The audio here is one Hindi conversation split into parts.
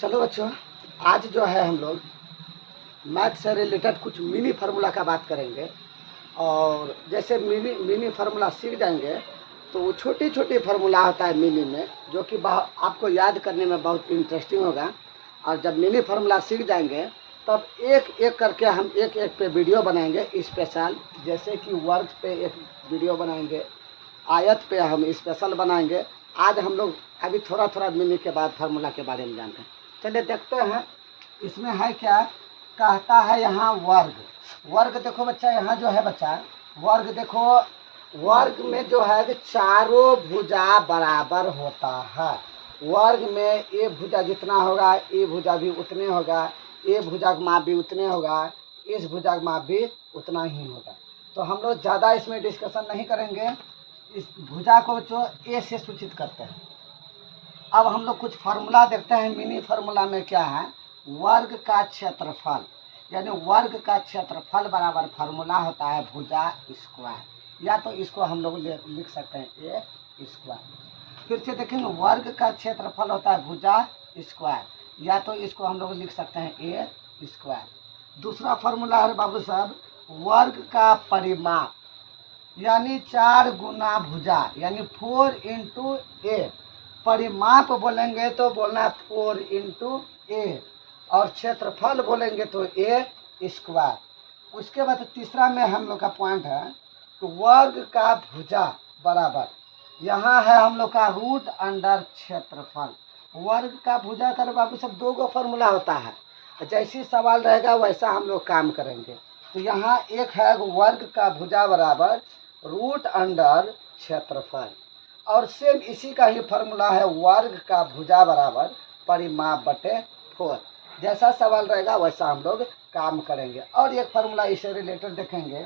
चलो बच्चों, आज जो है हम लोग मैथ से रिलेटेड कुछ मिनी फार्मूला का बात करेंगे। और जैसे मिनी मिनी फार्मूला सीख जाएंगे तो वो छोटी छोटी फार्मूला होता है मिनी में, जो कि आपको याद करने में बहुत इंटरेस्टिंग होगा। और जब मिनी फार्मूला सीख जाएंगे तब एक एक करके हम एक एक पे वीडियो बनाएंगे स्पेशल। जैसे कि वर्ग पे एक वीडियो बनाएंगे, आयत पे हम स्पेशल बनाएंगे। आज हम लोग अभी थोड़ा थोड़ा मिनी के बाद फार्मूला के बारे में जानते हैं। चलिए देखते हैं इसमें है क्या। कहता है यहाँ वर्ग। वर्ग देखो बच्चा, यहाँ जो है बच्चा वर्ग देखो, वर्ग में जो है कि चारों भुजा बराबर होता है। वर्ग में ए भुजा जितना होगा ए भुजा भी उतने होगा, ए भुजा का माप भी उतने होगा, इस भुजा का माप भी उतना ही होगा। तो हम लोग ज़्यादा इसमें डिस्कशन नहीं करेंगे। इस भुजा को जो ए से सूचित करते हैं। अब हम लोग कुछ फार्मूला देखते हैं। मिनी फार्मूला में क्या है, वर्ग का क्षेत्रफल, यानी वर्ग का क्षेत्रफल बराबर फार्मूला होता है भुजा स्क्वायर। या तो इसको हम लोग लिख सकते हैं ए स्क्वायर। फिर से देखेंगे, वर्ग का क्षेत्रफल होता है भुजा स्क्वायर, या तो इसको हम लोग लिख सकते हैं ए स्क्वायर। दूसरा फार्मूला है बाबू साहब, वर्ग का परिमाप, यानी 4 गुना भुजा, यानी 4 इंटू ए। परिमाप बोलेंगे तो बोलना 4 इंटू ए, और क्षेत्रफल बोलेंगे तो ए स्क्वायर। उसके बाद तीसरा में हम लोग का पॉइंट है तो वर्ग का भुजा बराबर, यहाँ है हम लोग का रूट अंडर क्षेत्रफल। वर्ग का भुजा कर बाबू सब 2 गो फार्मूला होता है। जैसी सवाल रहेगा वैसा हम लोग काम करेंगे। तो यहाँ एक है वर्ग का भुजा बराबर रूट अंडर क्षेत्रफल, और सेम इसी का ही फार्मूला है वर्ग का भुजा बराबर परिमाप बटे 4। जैसा सवाल रहेगा वैसा हम लोग काम करेंगे। और एक फार्मूला इससे रिलेटेड देखेंगे।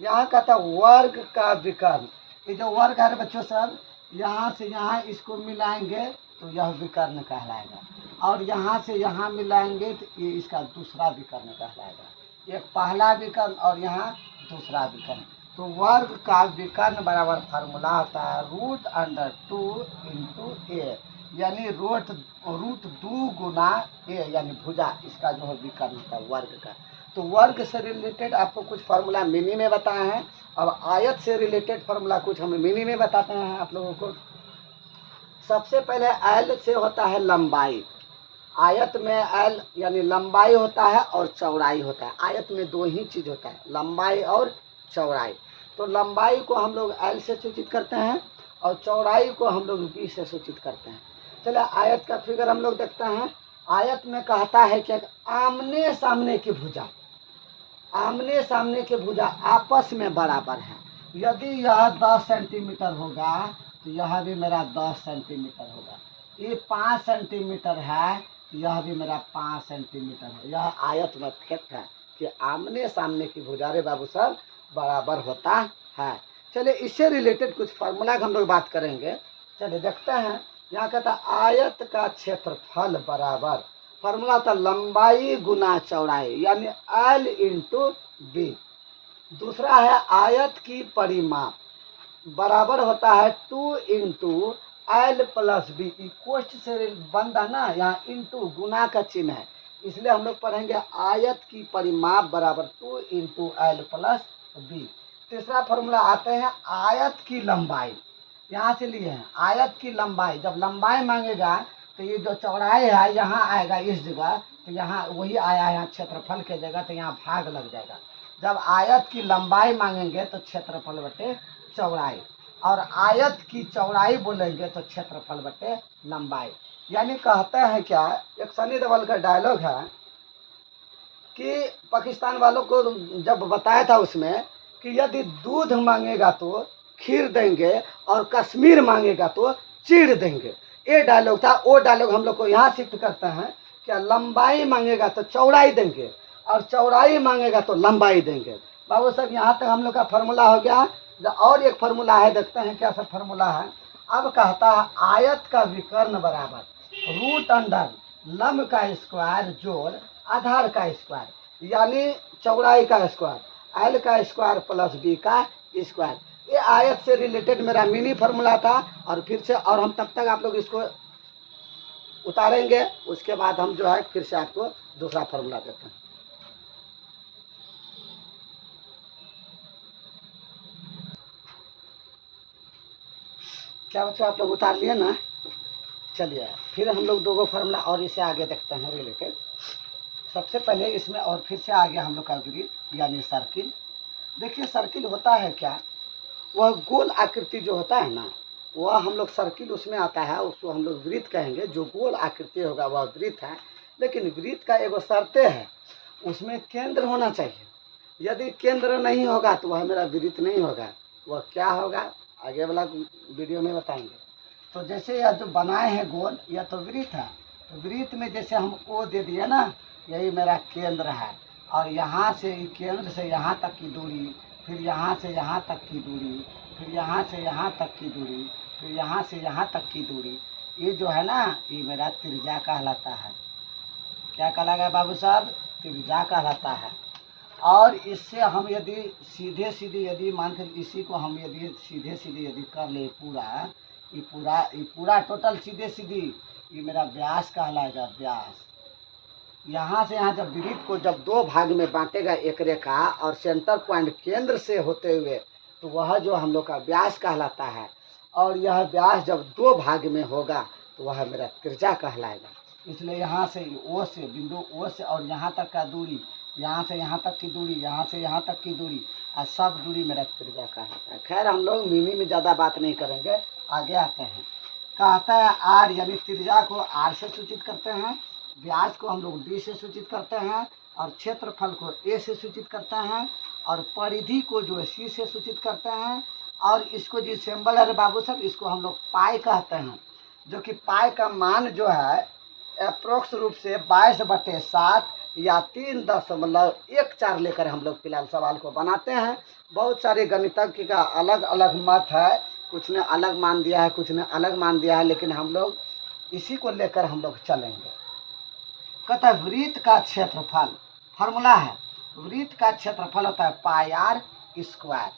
यहाँ कहता है वर्ग का विकर्ण। ये जो वर्ग है बच्चों सब, यहाँ से यहाँ इसको मिलाएंगे तो यह विकर्ण कहलाएगा, और यहाँ से यहाँ मिलाएंगे तो ये इसका दूसरा विकर्ण कहलाएगा। एक पहला विकर्ण और यहाँ दूसरा विकर्ण। तो वर्ग का विकर्ण बराबर फार्मूला होता है रूट अंडर 2 इंटू ए, यानी रूट 2 गुना ए, यानी भुजा, इसका जो है विकर्ण होता है वर्ग का। तो वर्ग से रिलेटेड आपको कुछ फार्मूला मिनी में बताए हैं। अब आयत से रिलेटेड फार्मूला कुछ हम मिनी में बताते हैं आप लोगों को। सबसे पहले एल से होता है लंबाई। आयत में एल यानी लंबाई होता है और चौड़ाई होता है। आयत में 2 ही चीज होता है, लंबाई और चौड़ाई। तो लंबाई को हम लोग एल से सूचित करते हैं और चौड़ाई को हम लोग बी से सूचित करते हैं। चलिए आयत का फिगर हम लोग देखते हैं। आयत में कहता है कि आमने सामने की भुजा, आमने सामने की भुजा आपस में बराबर है। यदि यह 10 सेंटीमीटर होगा तो यह भी मेरा 10 सेंटीमीटर होगा। ये 5 सेंटीमीटर है तो यह भी मेरा 5 सेंटीमीटर है। यह आयत में फैक्ट है कि आमने सामने की भुजा रे बाबू साहब बराबर होता है। चलिए इससे रिलेटेड कुछ फार्मूला हम लोग बात करेंगे। चलिए देखते हैं। यहाँ कहता आयत का क्षेत्रफल बराबर, फार्मूला था लंबाई गुना चौड़ाई, यानी एल इंटू बी। दूसरा है आयत की परिमाप बराबर होता है 2 इंटू एल प्लस बी। कोष्ठ से बंद है ना, यहाँ इंटू गुना का चिन्ह है, इसलिए हम लोग पढ़ेंगे आयत की परिमाप बराबर 2 इंटू एल प्लस बी। तीसरा फॉर्मूला आते हैं आयत की लंबाई। यहाँ से लिए हैं आयत की लंबाई। जब लंबाई मांगेगा तो ये जो चौड़ाई है यहाँ आएगा इस जगह, तो यहाँ वही आया यहाँ क्षेत्रफल के जगह, तो यहाँ भाग लग जाएगा। जब आयत की लंबाई मांगेंगे तो क्षेत्रफल बटे चौड़ाई, और आयत की चौड़ाई बोलेंगे तो क्षेत्रफल बटे लंबाई। यानी कहते हैं क्या, एक सनी देओल का डायलॉग है कि पाकिस्तान वालों को जब बताया था उसमें कि यदि दूध मांगेगा तो खीर देंगे और कश्मीर मांगेगा तो चीड़ देंगे। ये डायलॉग था। वो डायलॉग हम लोग को यहाँ शिफ्ट करते हैं। क्या लंबाई मांगेगा तो चौड़ाई देंगे और चौड़ाई मांगेगा तो लंबाई देंगे। बाबू साहब यहाँ तक हम लोग का फार्मूला हो गया। और एक फार्मूला है, देखते हैं क्या सा फार्मूला है। अब कहता है आयत का विकर्ण बराबर रूट अंडर लंब का स्क्वायर जोड़ आधार का स्क्वायर, यानी चौड़ाई का स्क्वायर, एल का स्क्वायर प्लस बी का स्क्वायर। ये आयत से रिलेटेड मेरा मिनी फार्मूला था। और फिर से और हम तब तक आप लोग इसको उतारेंगे, उसके बाद हम जो है फिर से आपको दूसरा फार्मूला देते हैं। क्या बच्चों आप लोग उतार लिए ना? चलिए फिर हम लोग दो फार्मूला और इसे आगे देखते हैं रिलेटेड। सबसे पहले इसमें और फिर से आ गया हम लोग का वृत्त यानी सर्किल। देखिए सर्किल होता है क्या, वह गोल आकृति जो होता है ना, वह हम लोग सर्किल उसमें आता है, उसको हम लोग वृत्त कहेंगे। जो गोल आकृति होगा वह वृत्त है। लेकिन वृत्त का एगो शर्तें है, उसमें केंद्र होना चाहिए। यदि केंद्र नहीं होगा तो वह मेरा वृत्त नहीं होगा। वह क्या होगा आगे वाला वीडियो में बताएंगे। तो जैसे यह जो बनाए हैं गोल, यह तो वृत्त है। तो वृत्त में जैसे हम ओ दे दिए ना, यही मेरा केंद्र है। और यहाँ से केंद्र से यहाँ तक की दूरी, फिर यहाँ से यहाँ तक की दूरी, फिर यहाँ से यहाँ तक की दूरी, फिर यहाँ से यहाँ तक की दूरी, ये जो है ना, ये मेरा त्रिज्या कहलाता है। क्या कहलाएगा बाबू साहब? त्रिज्या कहलाता है। और इससे हम यदि सीधे सीधे यदि मान कर इसी को हम यदि सीधे सीधे यदि कर ले पूरा, ये पूरा टोटल सीधे सीधी, ये मेरा व्यास कहलाएगा, व्यास। यहाँ से यहाँ जब वृत्त को जब दो भाग में बांटेगा एक रेखा और सेंटर पॉइंट केंद्र से होते हुए, तो वह जो हम लोग का व्यास कहलाता है। और यह व्यास जब दो भाग में होगा तो वह मेरा त्रिज्या कहलाएगा। इसलिए यहाँ से ओ से बिंदु ओ से और यहाँ तक का दूरी, यहाँ से यहाँ तक की दूरी, यहाँ से यहाँ तक की दूरी, और सब दूरी मेरा त्रिज्या कहलाता है। खैर हम लोग मिनी में ज़्यादा बात नहीं करेंगे, आगे आते हैं। कहता है आर, यानी त्रिज्या को आर से सूचित करते हैं, व्यास को हम लोग डी से सूचित करते हैं, और क्षेत्रफल को ए से सूचित करते हैं, और परिधि को जो है सी से सूचित करते हैं। और इसको जो सिंबल है बाबू साहब, इसको हम लोग पाई कहते हैं। जो कि पाई का मान जो है अप्रोक्स रूप से 22/7 या 3.14 लेकर हम लोग फिलहाल सवाल को बनाते हैं। बहुत सारे गणितज्ञ का अलग अलग मत है, कुछ ने अलग मान दिया है, कुछ ने अलग मान दिया है, लेकिन हम लोग इसी को लेकर हम लोग चलेंगे। कहता है वृत्त का क्षेत्रफल, फार्मूला है, वृत्त का क्षेत्रफल होता है पाई आर स्क्वायर।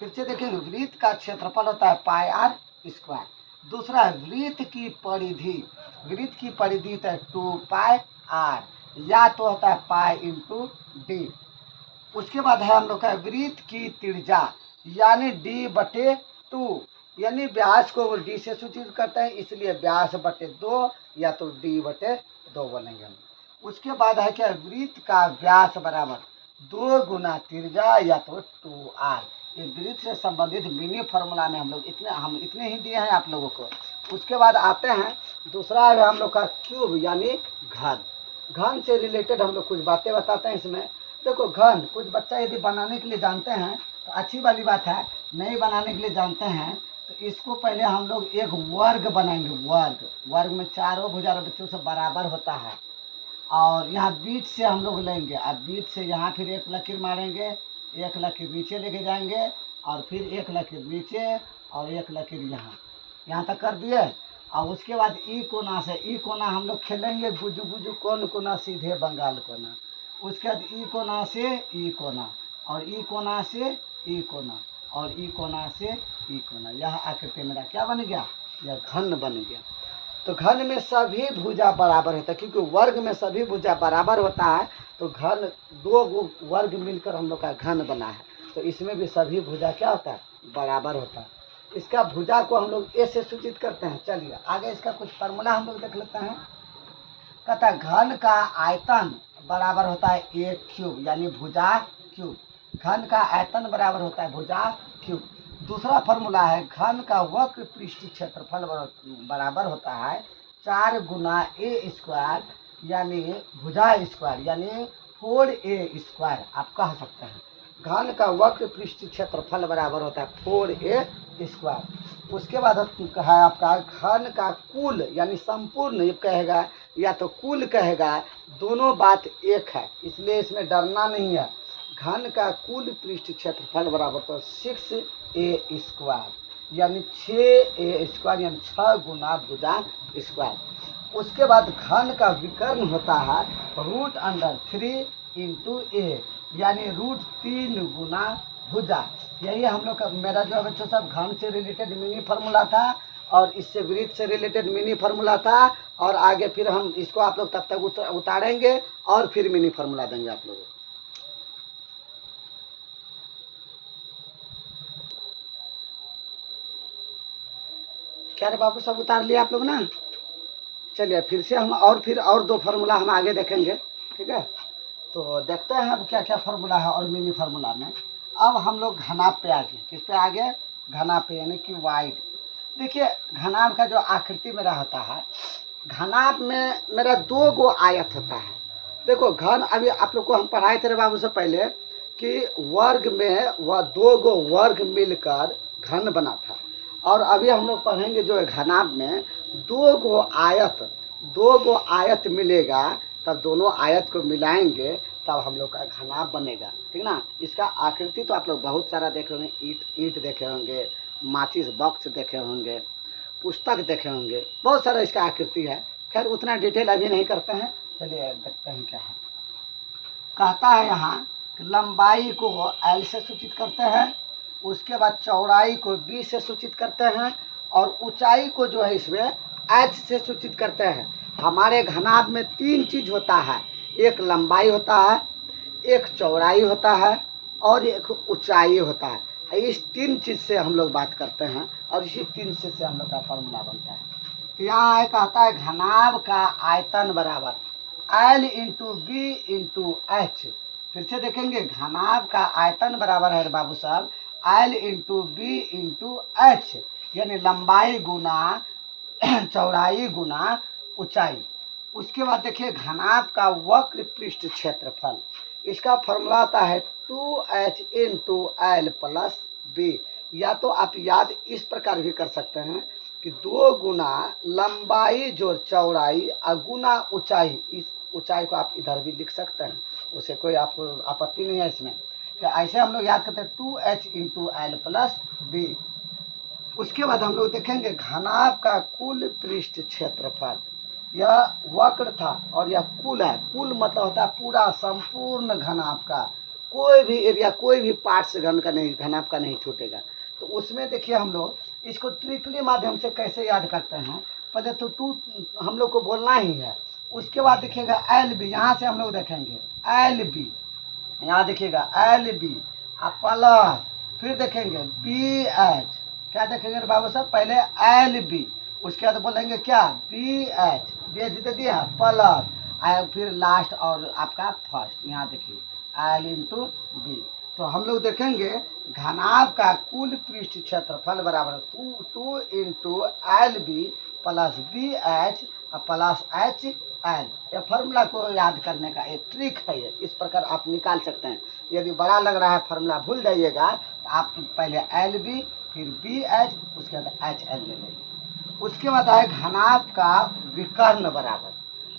फिर से देखेंगे, वृत्त का क्षेत्रफल होता है पाई आर स्क्वायर। दूसरा है वृत्त की परिधि, वृत्त की परिधि होता है 2 पाई आर, या तो होता है पाई इंटू डी। उसके बाद है हम लोग का वृत्त की त्रिज्या, यानी d/2, यानी व्यास को डी से सूचित करते हैं, इसलिए व्यास बटे 2 या तो d/2 बनेंगे हम। उसके बाद है क्या, वृत्त का व्यास बराबर 2 गुना त्रिज्या या तो 2r। ये वृत्त से संबंधित मिनी फार्मूला में हम इतने ही दिए हैं आप लोगों को। उसके बाद आते हैं दूसरा है हम लोग का क्यूब, यानी घन। घन से रिलेटेड हम लोग कुछ बातें बताते हैं इसमें। देखो घन कुछ बच्चा यदि बनाने के लिए जानते हैं तो अच्छी वाली बात है, नहीं बनाने के लिए जानते हैं तो इसको पहले हम लोग एक वर्ग बनाएंगे। वर्ग में चारों भुजा बच्चों से बराबर होता है। और यहाँ बीच से हम लोग लेंगे, अब बीच से यहाँ फिर एक लकीर मारेंगे, एक लकीर नीचे लेके जाएंगे, और फिर एक लकीर नीचे और एक लकीर यहाँ तक कर दिए। और उसके बाद ई कोना से, ई कोना हम लोग खेलेंगे गुजू गुजू कौन कोना, सीधे बंगाल कोना। उसके बाद ई कोना से ई कोना, और ई कोना से ई कोना, और ई कोना से ई कोना। यह आकृति मेरा क्या बन गया, यह घन बन गया। तो घन में सभी भुजा बराबर होता है, क्योंकि वर्ग में सभी भुजा बराबर होता है, तो घन दो वर्ग मिलकर हम लोग का घन बना है। तो इसमें भी सभी भुजा क्या होता है, बराबर होता है। इसका भुजा को हम लोग ए से सूचित करते हैं। चलिए आगे इसका कुछ फार्मूला हम लोग देख लेते हैं। कहता है घन का आयतन बराबर होता है ए क्यूब, यानी भुजा क्यूब। घन का आयतन बराबर होता है भुजा क्यूब। दूसरा फार्मूला है घन का वक्र पृष्ठ क्षेत्रफल बराबर होता है 4 गुना ए स्क्वायर, यानी भुजा स्क्वायर, यानी 4a स्क्वायर आप कह सकते हैं। घन का वक्र पृष्ठ क्षेत्रफल बराबर होता है 4a स्क्वायर। उसके बाद है आपका घन का कुल, यानी संपूर्ण ये कहेगा या तो कुल कहेगा, दोनों बात एक है, इसलिए इसमें डरना नहीं है। घन का कुल पृष्ठ क्षेत्रफल बराबर तो 6a स्क्वायर, यानी 6a स्क्वायर, यानी 6 गुना भुजा स्क्वायर। उसके बाद घन का विकर्ण होता है √3 इंटू ए, यानी √3 गुना भुजा। यही हम लोग का मेरा जो है बच्चों सब घन से रिलेटेड मिनी फार्मूला था, और इससे वृत्त से रिलेटेड मिनी फार्मूला था, और आगे फिर हम इसको आप लोग तब तक उतारेंगे और फिर मिनी फार्मूला देंगे आप लोगों को। क्या रे बाबू, सब उतार लिया आप लोग ना? चलिए फिर से हम और दो फार्मूला हम आगे देखेंगे, ठीक है। तो देखते हैं अब क्या क्या फार्मूला है और मिनी फार्मूला में। अब हम लोग घनाभ पे आगे, किस पे आगे? घनाभ पे, यानी कि वाइड। देखिए घनाभ का जो आकृति मेरा होता है, घनाभ में मेरा दो गो आयत होता है। देखो घन, अभी आप लोग को हम पढ़ाए थे बाबू से पहले कि वर्ग में वह दो गो वर्ग मिलकर घन बना था, और अभी हम लोग पढ़ेंगे जो है घनाभ में दो गो आयत मिलेगा, तब दोनों आयत को मिलाएंगे तब हम लोग का घनाभ बनेगा, ठीक ना। इसका आकृति तो आप लोग बहुत सारा देखे होंगे, ईंट देखे होंगे, माचिस बॉक्स देखे होंगे, पुस्तक देखे होंगे, बहुत सारा इसका आकृति है। खैर उतना डिटेल अभी नहीं करते हैं, चलिए देखते हैं क्या है। कहता है यहाँ कि लंबाई को L से सूचित करते हैं, उसके बाद चौड़ाई को B से सूचित करते हैं, और ऊंचाई को जो है इसमें H से सूचित करते हैं। हमारे घनाभ में तीन चीज होता है, एक लंबाई होता है, एक चौड़ाई होता है, और एक ऊंचाई होता है। इस तीन चीज से हम लोग बात करते हैं, और इसी तीन चीज से हम लोग का फॉर्मूला बनता है। तो यहाँ कहता है घनाभ का आयतन बराबर L into B into H. फिर से देखेंगे, घनाभ का आयतन बराबर है बाबू साहब L into B into H, यानी लंबाई गुना चौड़ाई गुना ऊंचाई। उसके बाद देखिए घनाभ का वक्र पृष्ठ क्षेत्रफल, इसका फॉर्मूला आता है 2h into L plus B. या तो आप याद इस प्रकार भी कर सकते हैं कि 2 गुना लंबाई जोड़ चौड़ाई और गुना ऊंचाई। इस ऊंचाई को आप इधर भी लिख सकते हैं, उसे कोई आपको आपत्ति नहीं है इसमें। तो ऐसे हम लोग याद करते हैं 2h into L plus B. उसके बाद हम लोग देखेंगे घनाभ का कुल पृष्ठ क्षेत्रफल, यह वक्र था और यह कुल है। कुल मतलब होता है पूरा संपूर्ण घनाभ का, कोई भी एरिया, कोई भी पार्ट्स घनाभ का नहीं छूटेगा। तो उसमें देखिए हम लोग इसको ट्रिपली माध्यम से कैसे याद करते हैं। पहले तो 2 हम लोग को बोलना ही है। उसके बाद देखिएगा एल बी, यहाँ से हम लोग देखेंगे एल बी, यहाँ देखिएगा एल बी प्लस, फिर देखेंगे बी एच, क्या देखेंगे बाबू साहब? पहले एल बी, उसके बाद बोलेंगे क्या? बी एच, बी एच दे दिया प्लस, फिर लास्ट और आपका फर्स्ट, यहाँ देखिए एल इंटू बी। तो हम लोग देखेंगे घनाभ का कुल पृष्ठ क्षेत्रफल बराबर 2 into L B plus B H plus H L. ये फार्मूला को याद करने का एक ट्रिक है, ये इस प्रकार आप निकाल सकते हैं। यदि बड़ा लग रहा है फार्मूला भूल जाइएगा तो आप पहले एल बी फिर बी एच, उसके बाद एच एल ले लेंगे। उसके बाद है घनाभ का विकर्ण बराबर,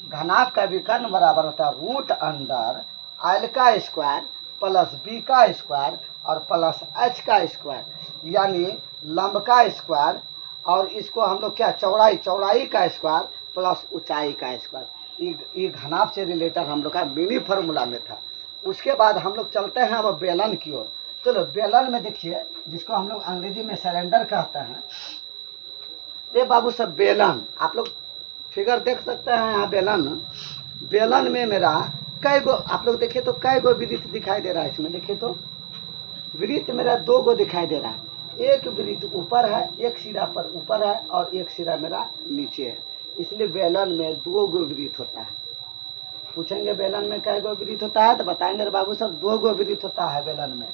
घनाभ का विकर्ण बराबर होता है रूट अंडर एल का स्क्वायर प्लस बी का स्क्वायर और प्लस एच का स्क्वायर, यानी लंब का स्क्वायर, और इसको हम लोग क्या चौड़ाई का स्क्वायर प्लस ऊंचाई का स्क्वायर। ये घनाभ से रिलेटेड हम लोग का मिनी फार्मूला में था। उसके बाद हम लोग चलते हैं अब बेलन की ओर। चलो बेलन में देखिए, जिसको हम लोग अंग्रेजी में सिलेंडर कहते हैं। ये बाबू सब बेलन, आप लोग फिगर देख सकते हैं यहाँ बेलन में मेरा कई गो, आप लोग देखिए तो कई गो वृत्त दिखाई दे रहा है इसमें। देखिए तो वृत्त मेरा 2 गो दिखाई दे रहा है, एक वृत्त ऊपर है, एक सिरा पर ऊपर है और एक सिरा मेरा नीचे है, इसलिए बेलन में 2 गो वृत्त होता है। पूछेंगे बेलन में कई गो वृत्त होता है, तो बताएंगे बाबू सब 2 गो वृत्त होता है बेलन में।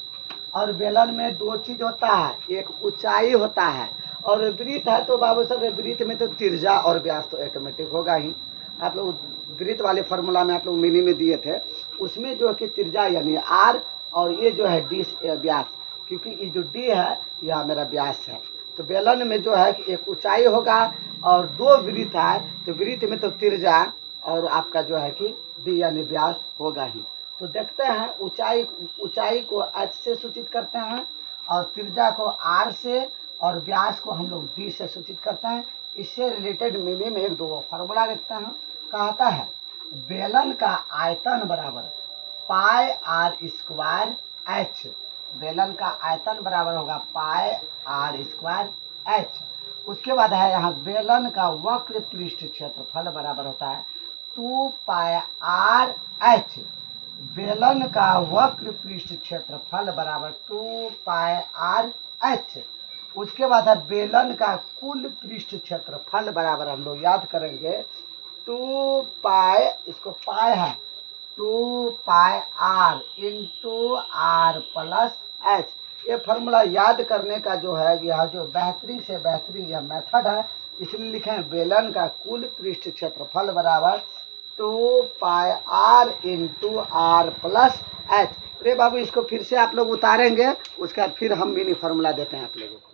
और बेलन में 2 चीज होता है, एक ऊंचाई होता है और वृत्त है तो बाबू सब वृत्त में तो त्रिज्या और व्यास तो ऑटोमेटिक होगा ही। आप लोग वृत्त वाले फार्मूला में आप लोग मिनी में दिए थे, उसमें जो है कि त्रिज्या यानी आर, और ये जो है डी व्यास, क्योंकि ये जो डी है यह मेरा व्यास है। तो बेलन में जो है कि एक ऊंचाई होगा और 2 वृत्त है, तो वृत्त में तो त्रिज्या और आपका जो है कि डी यानी व्यास होगा ही। तो देखते हैं ऊंचाई को एच से सूचित करते हैं और त्रिज्या को आर से और व्यास को हम लोग डी से सूचित करते हैं। इससे रिलेटेड मिनी में 1-2 फार्मूला देखते हैं। कहता है बेलन का आयतन बराबर पाई आर स्क्वायर एच, बेलन का आयतन बराबर होगा पाई आर स्क्वायर एच। उसके बाद है यहाँ बेलन का वक्र पृष्ठ क्षेत्रफल बराबर होता है 2 पाई आर एच। बेलन का वक्र पृष्ठ क्षेत्रफल बराबर 2 पाई आर एच। उसके बाद है बेलन का कुल पृष्ठ क्षेत्रफल बराबर हम लोग याद करेंगे 2 पाई, इसको पाई है 2 pi r into r plus h. ये फॉर्मूला याद करने का जो है यह जो बेहतरीन से बेहतरीन यह मेथड है, इसलिए लिखे हैं बेलन का कुल पृष्ठ क्षेत्रफल बराबर 2 pi r into r plus h. अरे बाबू इसको फिर से आप लोग उतारेंगे, उसका फिर हम मिनी फार्मूला देते हैं आप लोगों को।